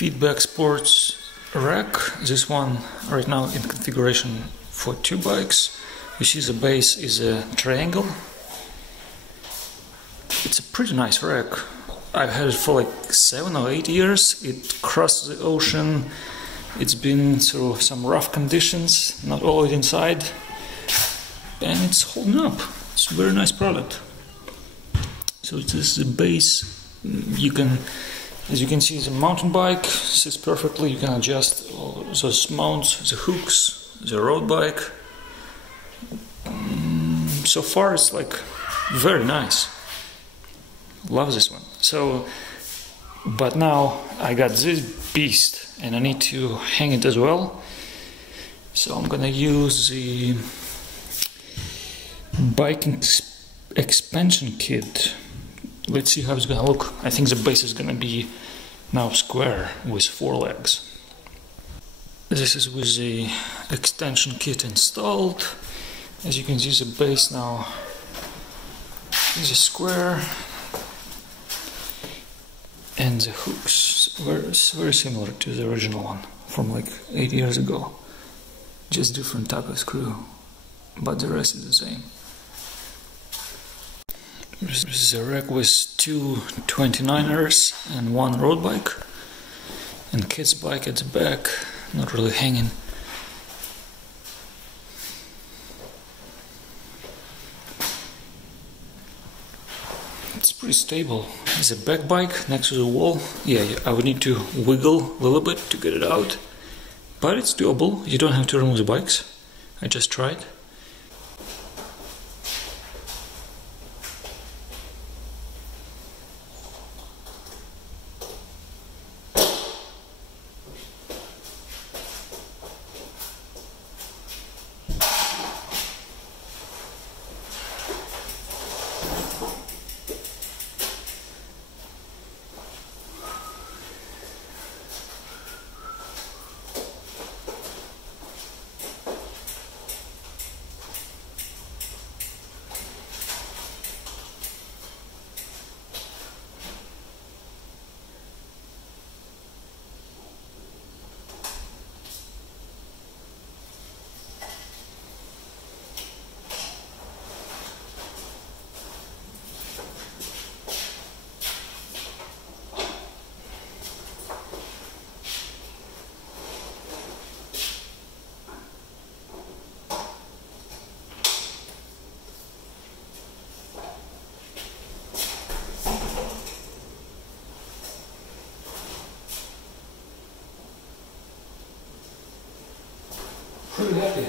feedback sports rack. This one right now in configuration for 2 bikes. You see the base is a triangle. It's a pretty nice rack. I've had it for like 7 or 8 years. It crossed the ocean. It's been through some rough conditions, not always inside, and it's holding up. It's a very nice product. So this is the base. As you can see, the mountain bike sits perfectly. You can adjust all those mounts, the hooks, the road bike. So far it's like very nice. Love this one. So, but now I got this beast and I need to hang it as well. So I'm gonna use the biking expansion kit. Let's see how it's gonna look. I think the base is gonna be now square with 4 legs. This is with the extension kit installed. As you can see, the base now is a square, and the hooks were very similar to the original one from like 8 years ago. Just different type of screw, but the rest is the same. This is a rack with 2 29ers and 1 road bike, and kid's bike at the back, not really hanging. It's pretty stable. It's a back bike next to the wall. Yeah, I would need to wiggle a little bit to get it out, but it's doable. You don't have to remove the bikes. I just tried. Pretty happy.